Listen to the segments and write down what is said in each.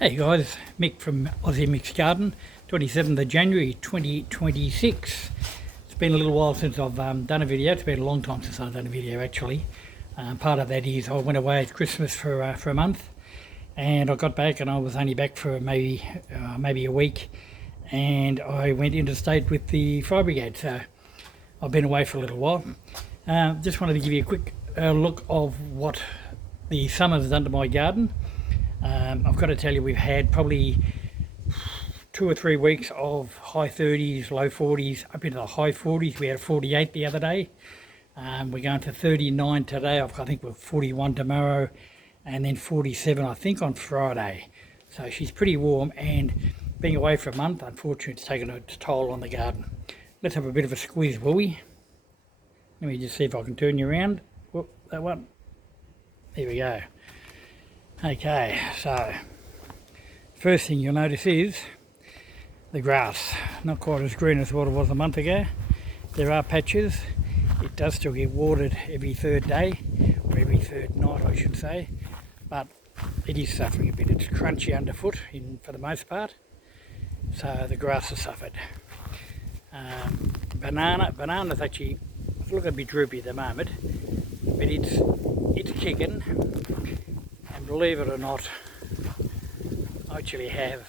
Hey guys, Mick from Aussie Mick's Garden, 27th of January 2026. It's been a little while since I've done a video. It's been a long time since I've done a video actually. Part of that is I went away at Christmas for a month, and I got back and I was only back for maybe a week, and I went interstate with the fire brigade, so I've been away for a little while. Just wanted to give you a quick look of what the summer's done to my garden. I've got to tell you, we've had probably 2 or 3 weeks of high 30s, low 40s, up into the high 40s. We had 48 the other day. We're going to 39 today. I think we're 41 tomorrow, and then 47 I think on Friday. So she's pretty warm, and being away for a month, unfortunately, it's taken its toll on the garden. Let's have a bit of a squeeze, will we? Let me just see if I can turn you around. Whoop, that one. There we go. Okay, so first thing you'll notice is the grass. Not quite as green as what it was a month ago. There are patches. It does still get watered every third day, or every third night I should say, but it is suffering a bit. It's crunchy underfoot for the most part, so the grass has suffered. Banana's actually looking a bit droopy at the moment, but it's kicking. Believe it or not, I actually have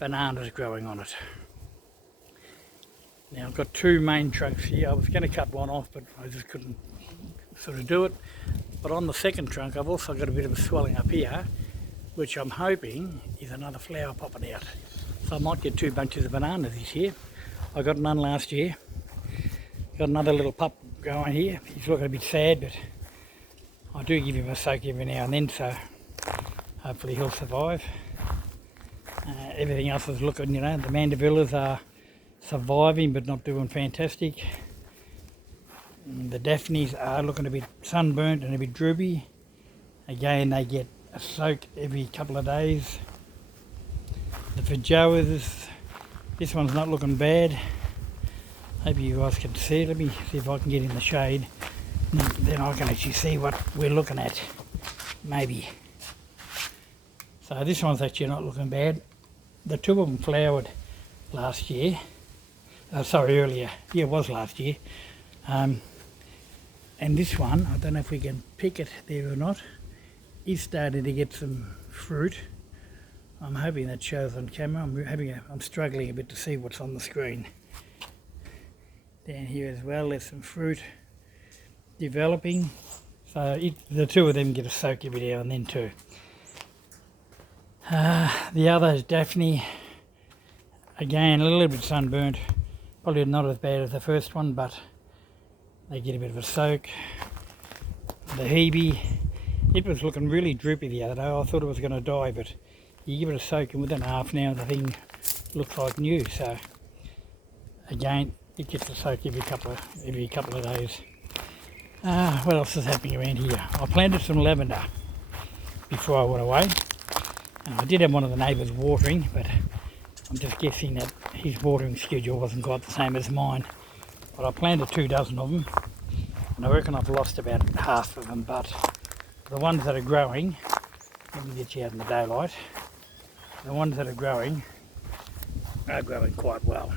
bananas growing on it. Now I've got 2 main trunks here. I was going to cut one off, but I just couldn't sort of do it. But on the second trunk I've also got a bit of a swelling up here, which I'm hoping is another flower popping out. So I might get 2 bunches of bananas this year. I got none last year. Got another little pup going here. He's looking a bit sad, but I do give him a soak every now and then, so hopefully he'll survive. Everything else is looking, the mandevillas are surviving but not doing fantastic. The daphnes are looking a bit sunburnt and a bit droopy. Again, they get a soak every couple of days. The veggies, this one's not looking bad. Hope you guys can see. Let me see if I can get in the shade. Then I can actually see what we're looking at, maybe. So this one's actually not looking bad. The 2 of them flowered last year. Earlier. Yeah, it was last year. And this one, I don't know if we can pick it there or not, is starting to get some fruit. I'm hoping that shows on camera. I'm struggling a bit to see what's on the screen. Down here as well, there's some fruit developing, so the 2 of them get a soak every now and then too. The other is Daphne, again a little bit sunburnt, probably not as bad as the first one, but they get a bit of a soak. The Hebe, it was looking really droopy the other day. I thought it was going to die, but you give it a soak and within half an hour the thing looks like new. So again, it gets a soak every couple of days. What else is happening around here? I planted some lavender before I went away. I did have one of the neighbours watering, but I'm just guessing that his watering schedule wasn't quite the same as mine. But I planted 2 dozen of them, and I reckon I've lost about half of them. But the ones that are growing, let me get you out in the daylight, the ones that are growing quite well.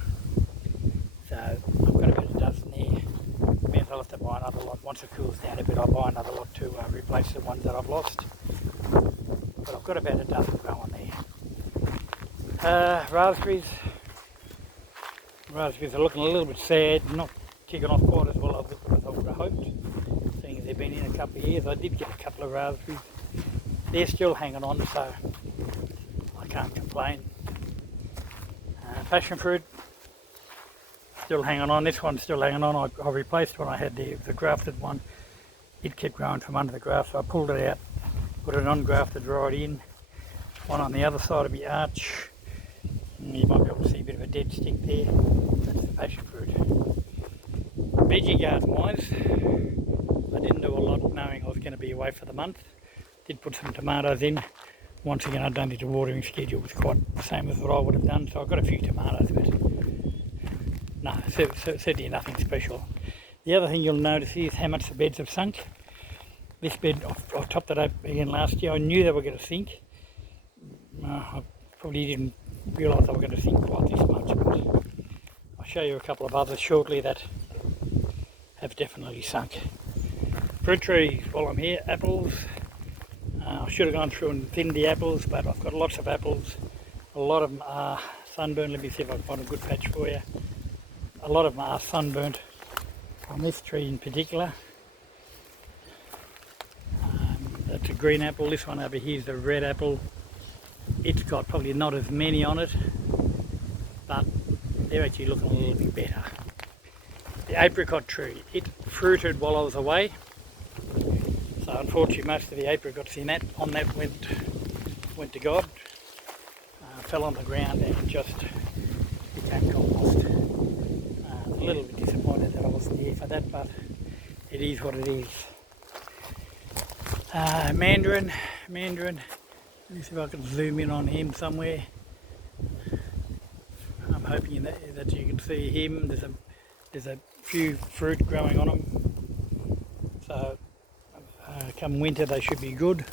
So I've got about a dozen there. I'll have to buy another lot. Once it cools down a bit, I'll buy another lot to replace the ones that I've lost. But I've got about a dozen growing there. Raspberries are looking a little bit sad, not kicking off quite as well as I would have hoped, seeing as they've been in a couple of years. I did get a couple of raspberries. They're still hanging on, so I can't complain. Passion fruit, still hanging on. This one's still hanging on. I replaced one. I had the grafted one. It kept growing from under the graft, so I pulled it out, put it on grafted right in. One on the other side of the arch. You might be able to see a bit of a dead stick there. That's the passion fruit. Veggie garden wise, I didn't do a lot knowing I was going to be away for the month. Did put some tomatoes in. Once again, I don't think the watering schedule was quite the same as what I would have done, so I've got a few tomatoes, but no, certainly nothing special. The other thing you'll notice is how much the beds have sunk. This bed, I topped it up again last year. I knew they were going to sink. I probably didn't realise they were going to sink quite this much, but I'll show you a couple of others shortly that have definitely sunk. Fruit trees, while I'm here, apples. I should have gone through and thinned the apples, but I've got lots of apples. A lot of them are sunburned. Let me see if I can find a good patch for you. A lot of them are sunburnt on this tree in particular. That's a green apple. This one over here is the red apple. It's got probably not as many on it, but they're actually looking a little bit better. The apricot tree, it fruited while I was away, so unfortunately most of the apricots on that went to God, fell on the ground and just became compost. A little bit disappointed that I wasn't here for that, but it is what it is. Mandarin, let me see if I can zoom in on him somewhere. I'm hoping that you can see him. There's a few fruit growing on them, so come winter they should be good.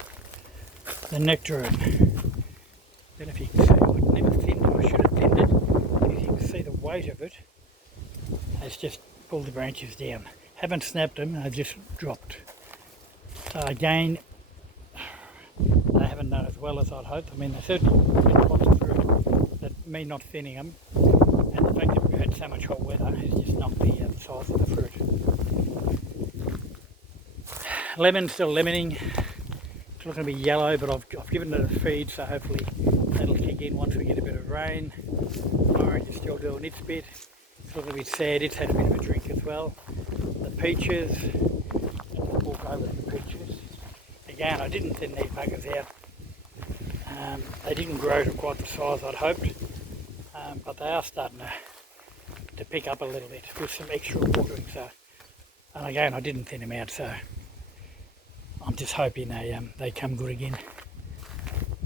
The nectarine, I don't know if you can see, I never thinned it, I should have thinned it. If you can see the weight of it, it's just pulled the branches down. Haven't snapped them, they've just dropped. So again, they haven't done as well as I'd hoped. I mean, they certainly get lots of fruit. That me not thinning them, and the fact that we've had so much hot weather has just knocked the size of the fruit. Lemon, still lemoning. It's looking to be yellow, but I've given it a feed, so hopefully that'll kick in once we get a bit of rain. Orange is still doing its bit. It's looking a bit sad. It's had a bit of a drink as well. The peaches. Let's walk over the peaches. Again, I didn't thin these buggers out. They didn't grow to quite the size I'd hoped, but they are starting to pick up a little bit with some extra watering. So, and again, I didn't thin them out, so I'm just hoping they come good again.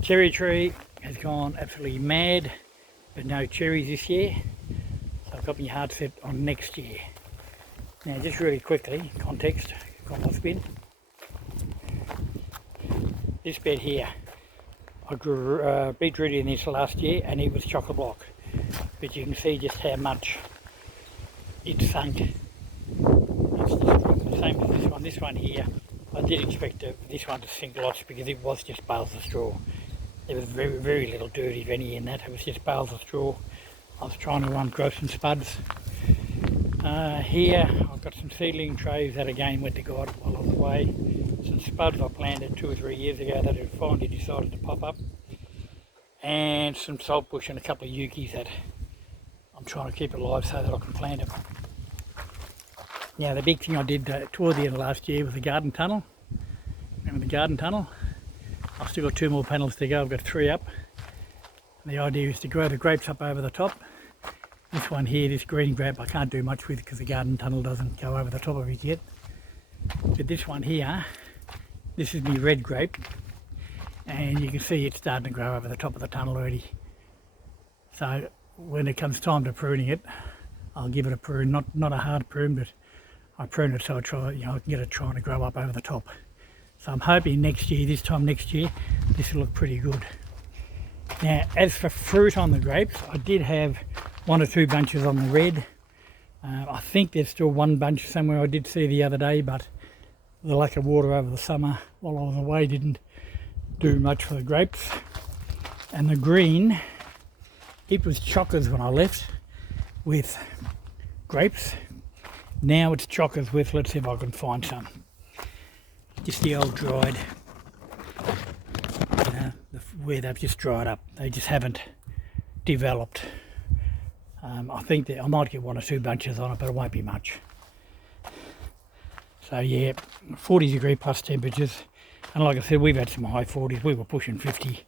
Cherry tree has gone absolutely mad, but no cherries this year, so I've got my heart set on next year. Now, just really quickly, context, compost bin. This bed here, I grew beetroot in this last year and it was chock-a-block, but you can see just how much it sunk. It's just the same as this one. This one here, I did expect this one to sink lots because it was just bales of straw. There was very, very little dirt, if any, in that. It was just bales of straw. I was trying to grow some spuds. Here I've got some seedling trays that again went to God while I was away. Some spuds I planted 2 or 3 years ago that had finally decided to pop up, and some saltbush and a couple of ukis that I'm trying to keep alive so that I can plant them. Now, the big thing I did toward the end of last year was the garden tunnel. Remember the garden tunnel? I've still got 2 more panels to go. I've got 3 up. The idea is to grow the grapes up over the top. This one here, this green grape, I can't do much with because the garden tunnel doesn't go over the top of it yet. But this one here, this is my red grape, and you can see it's starting to grow over the top of the tunnel already. So when it comes time to pruning it, I'll give it a prune, not a hard prune, but I prune it so I try, I can get it trying to grow up over the top. So I'm hoping next year, this time next year, this will look pretty good. Now, as for fruit on the grapes, I did have 1 or 2 bunches on the red. I think there's still 1 bunch somewhere I did see the other day, but the lack of water over the summer while I was away didn't do much for the grapes. And the green, it was chockers when I left with grapes. Now it's chockers with, let's see if I can find some. Just the old dried, where they've just dried up. They just haven't developed. I think that I might get 1 or 2 bunches on it, but it won't be much. So yeah, 40-degree plus temperatures, and like I said, we've had some high 40s. We were pushing 50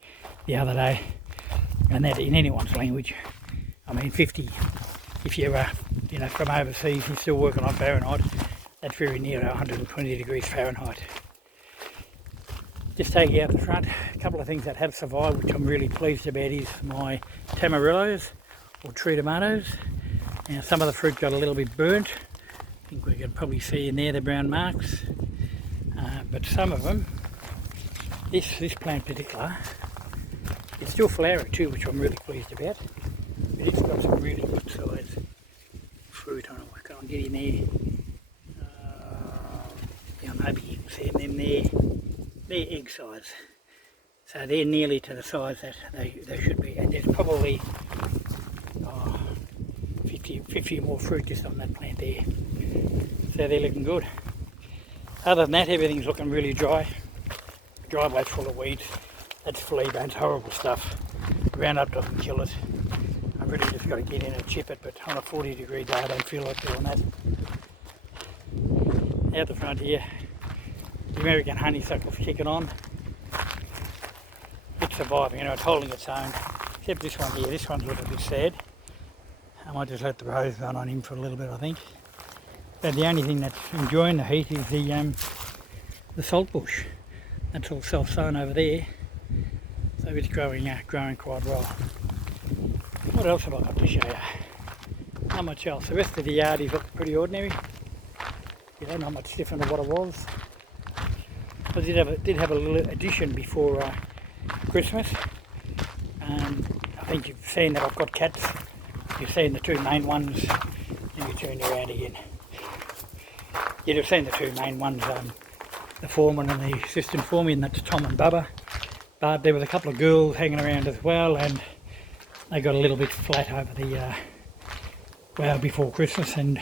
the other day, and that in anyone's language, I mean 50. If you're from overseas and still working on Fahrenheit, that's very near 120 degrees Fahrenheit. Just taking out the front, a couple of things that have survived, which I'm really pleased about, is my tamarillos or tree tomatoes. Now, some of the fruit got a little bit burnt. I think we can probably see in there the brown marks. But some of them, this plant in particular, It's still flowery too, which I'm really pleased about. But it's got some really good size fruit on it. I can't get in there. Yeah, I'm hoping you can see them. They're egg size. So they're nearly to the size that they should be. And there's probably 50 more fruit just on that plant there. So they're looking good. Other than that, everything's looking really dry. Driveway's full of weeds. That's flea bones, horrible stuff. Roundup doesn't kill it. I've really just got to get in and chip it, but on a 40-degree day I don't feel like doing that. Out the front here, the American honeysuckle's kicking on. It's surviving, you know, it's holding its own. Except this one here, this one's a little bit sad. I might just let the rose run on him for a little bit, I think. But the only thing that's enjoying the heat is the salt bush. That's all self-sown over there. So it's growing quite well. What else have I got to show you? Not much else. The rest of the yard is looking pretty ordinary. You know, not much different than what it was. I did have a little addition before Christmas. I think you've seen that I've got cats. You've seen the two main ones. Let me turn you around again. You'd have seen the two main ones, the foreman and the assistant foreman, that's Tom and Bubba. But there was a couple of girls hanging around as well, and they got a little bit flat over the before Christmas and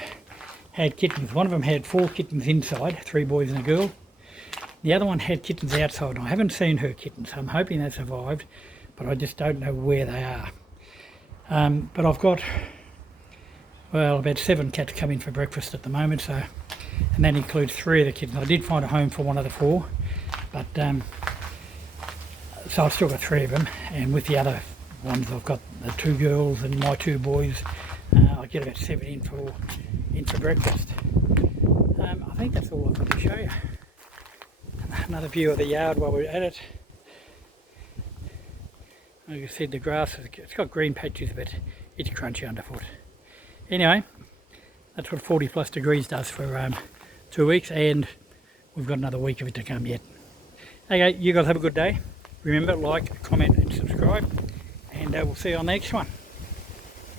had kittens. One of them had 4 kittens inside, 3 boys and a girl. The other one had kittens outside. I haven't seen her kittens. I'm hoping they survived, but I just don't know where they are. But I've got, well, about 7 cats coming for breakfast at the moment, so, and that includes 3 of the kittens. I did find a home for one of the 4, but so I've still got 3 of them, and with the other ones I've got the 2 girls and my 2 boys. I get about 7 in for breakfast. I think that's all I've got to show you. Another view of the yard while we're at it. Like I said, the grass, it's got green patches, but it's crunchy underfoot. Anyway, that's what 40 plus degrees does for 2 weeks, and we've got another week of it to come yet. Okay, you guys have a good day. Remember, like, comment and subscribe, and we'll see you on the next one.